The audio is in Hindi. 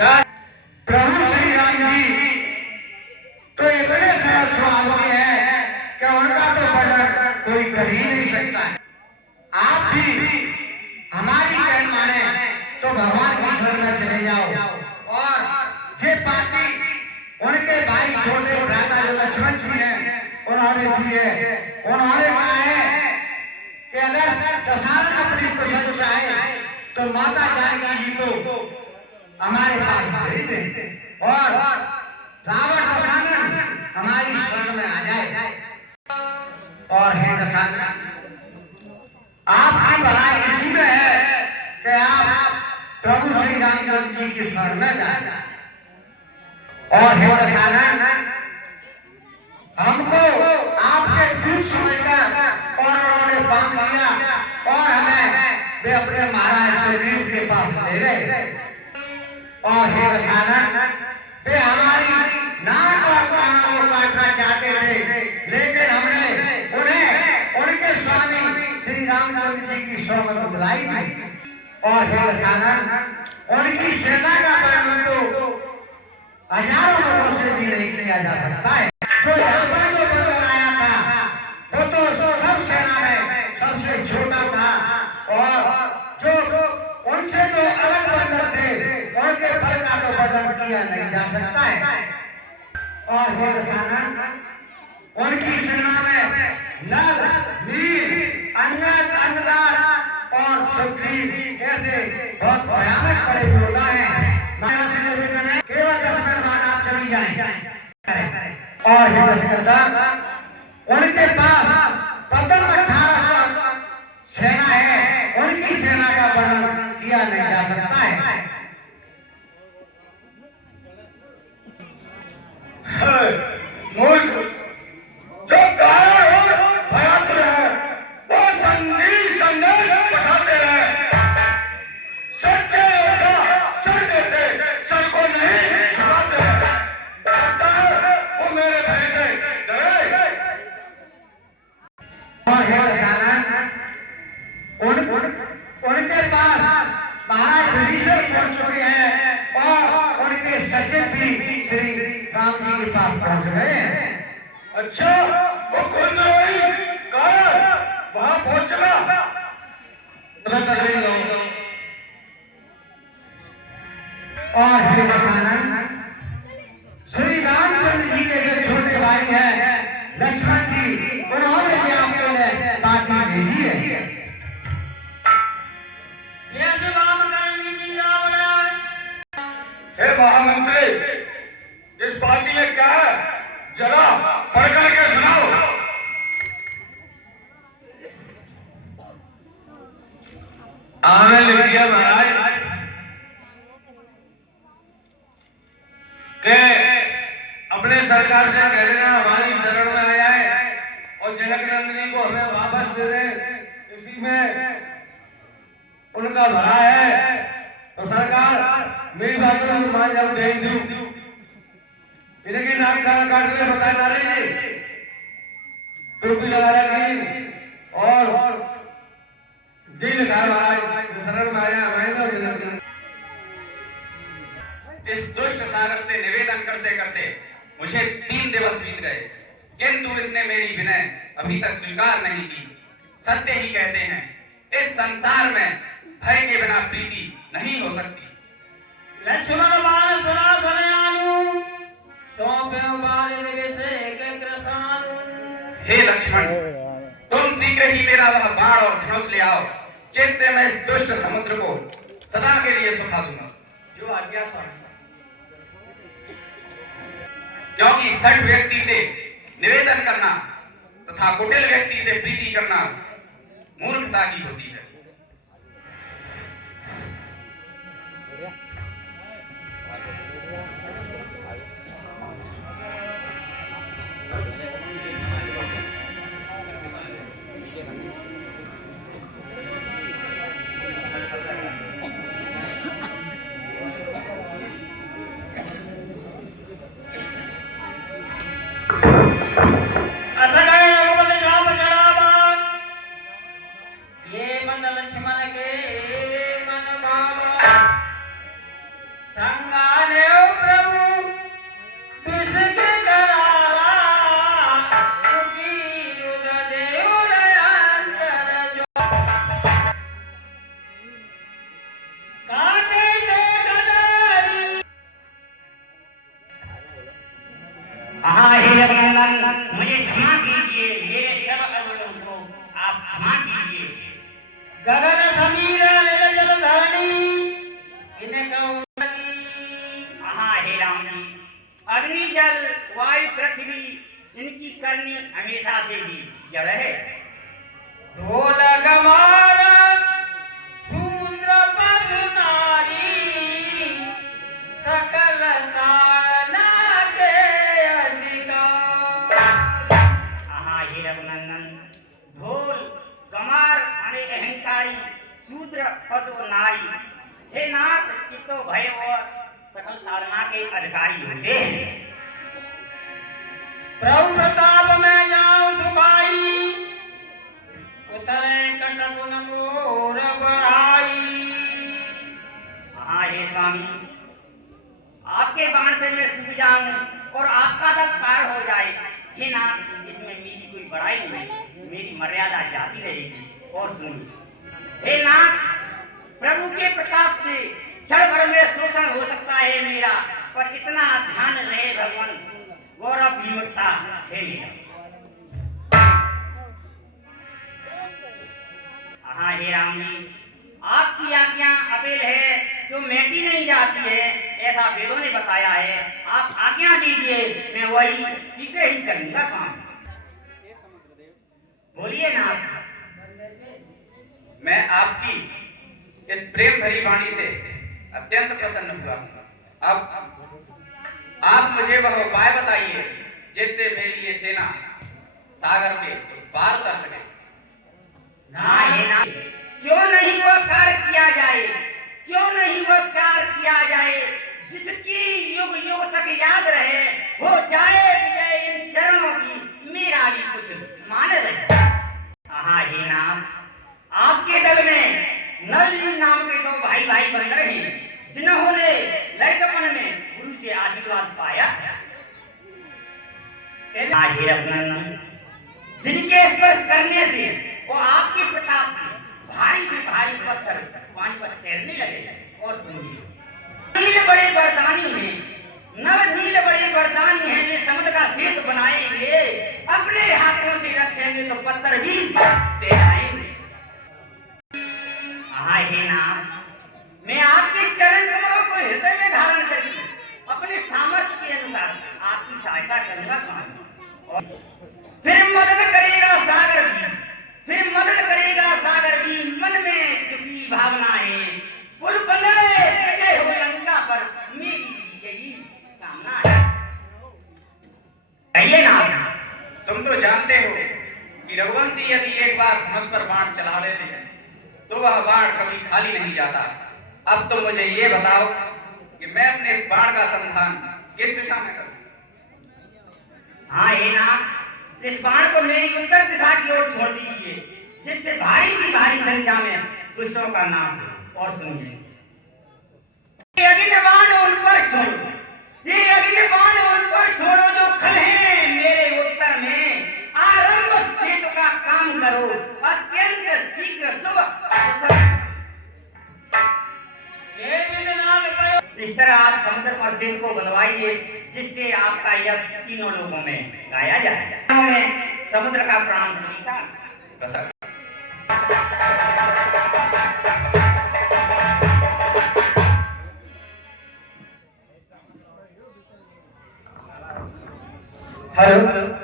प्रभु श्री राम जी तो इतने सरल स्वभाव के हैं कि उनका तो वर्णन कोई कर ही नहीं सकता है। आप भी हमारी कहन माने तो भगवान की शरण में चले जाओ। और जे पाती उनके भाई छोटे भ्राता जो लक्ष्मण जी हैं उन्होंने दिए, उन्होंने कहा है कि अगर दशरथ अपनी कुशल चाहे तो माता जानकी जी को हमारे पास भेज दे और रावण दशानन हमारी शरण में आ जाए। और हे दशानन, आपकी भलाई इसी में है कि आप प्रभु श्री रामचंद्र जी की शरण में जाए। और हे दशानन, हमको आपके दूत समझकर और उन्होंने बांध लिया और हमें वे अपने महाराज सुग्रीव के पास ले गए। और हे दशानन, वे हमारी नाक और कानों को काटना चाहते थे, लेकिन हमने उन्हें उनके स्वामी श्री रामचंद्र जी की सौगंध बुलाई थी। और हे दशानन, उनकी सेना का वर्णन तो हजारों लोगों से भी नहीं किया जा सकता है। जो बंदर आया था वो तो सब सेना में सबसे छोटा था और जो उनसे जो अलग बंदर थे उनके फल का तो वर्णन किया नहीं जा सकता है। और हे दशानन, उनकी सेना में नल, नील, अंगद, अंगदार और सुग्रीव ऐसे बहुत भयानक बड़े योद्धा हैं। केवल 10 मिनट बाद आप चली जाएं। और हे दशरथ, उनके पास पदम 18 सेना है, उनकी सेना का वर्णन किया नहीं जा सकता है। मूर्ख, जो कारण और भयातुर है वो संदेश पठाते हैं। सच्चे योद्धा सर देते, सर को नहीं झुकाते हैं। लगता है वो मेरे भय से डरे। और हे दशानन, उनके पास महाराज विभीषण पहुंच चुके हैं और उनके सचिव भी श्री राम जी के पास पहुंच गए हैं। अच्छा, वो खुद वही कारण वहां पहुंचना और हे दशानन, श्री रामचंद्र जी के जो छोटे भाई हैं लक्ष्मण जी, उन्होंने भी आपके लिए पार्टी भेजी है। हे महामंत्री, इस पार्टी में क्या है जरा पढ़ करके सुनाओ। आने लिख दिया महाराज के अपने सरकार से कह देना हमारी शरण में आ जाए और जनक नंदिनी को हमें वापस दे दे, इसी में उनका भला है। तो सरकार मेरी बात को मान जाओ, दे दूं। इनकी नाक काट के बता नारे जी टोपी लगा रखी और दिल लगा महाराज शरण में आया। इस दुष्ट सारक से निवेदन करते करते मुझे 3 दिवस बीत गए, किंतु इसने मेरी विनय अभी तक स्वीकार नहीं की। सत्य ही कहते हैं, इस संसार में भय के बिना प्रीति नहीं हो सकती। लक्ष्मण बाल सुना सुने आनु, सौंपे बाल देवे से एक कृष्णानु। हे लक्ष्मण, तुम शीघ्र ही मेरा वह बाण और धनुष ले आओ, जिससे मैं इस दुष्ट समुद्र को सदा के लिए सुखा दूंगा। जो आज्ञा स्वामी। क्योंकि सठ व्यक्ति से निवेदन करना तथा कुटिल व्यक्ति से प्रीति करना मूर्खता की होती है। लक्ष्मण के मन भाव संगा जल वायु पृथ्वी इनकी करनी हमेशा से ही जड़ है। ढोल गमार शूद्र पशु नारी सकल नाना के अधिकार। हाँ हे रघुनंदन, ढोल गमार माने अहंकारी, शूद्र पशु नारी, हे नाथ ये तो भय और सकल ताड़ना के अधिकारी होते हैं। प्रभु प्रताप में जाऊं सुखाई उतरे कटकुन मोर बढ़ाई। हाँ हे स्वामी, आपके बाण से मैं सूख जाऊं और आपका दल पार हो जाए। हे नाथ इसमें मेरी कोई बड़ाई नहीं, मेरी मर्यादा जाती रहेगी। और सुन हे नाथ, प्रभु के प्रताप से क्षण भर में शोषण हो सकता है मेरा, पर इतना ध्यान रहे भगवान गौरव विमुक्ता है मेरा। हाँ हे राम जी, आपकी आज्ञा अपेल है जो मेटी नहीं जाती है, ऐसा वेदों ने बताया है। आप आज्ञा दीजिए, मैं वही शीघ्र ही करूंगा काम। बोलिए ना। मैं आपकी इस प्रेम भरी वाणी से अत्यंत प्रसन्न हुआ। अब आप मुझे वह उपाय बताइए जिससे मेरी ये सेना सागर के उस पार उतर सके। ना हे ना, क्यों नहीं वो कार्य किया जाए, क्यों नहीं वो कार्य किया जाए जिसकी युग युग तक याद रहे, हो जाए विजय इन चरणों की, मेरा भी कुछ मान रहे। हाँ हे नाम, आपके दल में नल जी नाम के दो भाई भाई बन रहे हैं जिन्होंने लड़कपन में गुरु से आशीर्वाद पाया। हे रघुनंदन, जिनके स्पर्श करने से वो आपके प्रताप से भारी से भारी पत्थर पानी पर तैरने लगे। और सुनिए, नील बड़े वरदानी हैं, नव नील बड़े वरदानी हैं, वे समुद्र का सेतु बनाएंगे, अपने हाथों से रखेंगे तो पत्थर भी तैराएंगे। हाँ हे नाथ, मैं आपके चरण कमलों को हृदय में धारण करके अपने सामर्थ्य के अनुसार आपकी सहायता करूंगा स्वामी। और फिर मदद करेगा सागर भी, फिर मदद करेगा सागर भी, मन में छुपी भावना है, पुल बने विजय हो लंका पर, मेरी भी यही कामना है। कहिए ना। तुम तो जानते हो कि रघुवंशी यदि एक बार धनुष पर बाण चला लेते हैं तो वह बाण कभी खाली नहीं जाता। अब तुम मुझे ये बताओ कि मैं अपने इस बाण का संधान किस दिशा में करूं? हाँ हे नाथ, इस बाण को मेरी उत्तर दिशा की ओर छोड़ दीजिए, जिससे भारी सी भारी संख्या में दुष्टों का नाश हो। और सुनिए, ये अग्नि बाण उन पर छोड़ो, ये अग्नि बाण उन पर छोड़ो जो खल हैं मेरे उत्तर में, आरंभ सेतु का काम करो, अत्यंत शीघ्र शुभ अवसर। इस तरह आप समुद्र पर सेतु को बनवाइए, जिससे आपका यश तीनों लोगों में गाया जाए। समुद्र का प्राण स्वीकार। हेलो।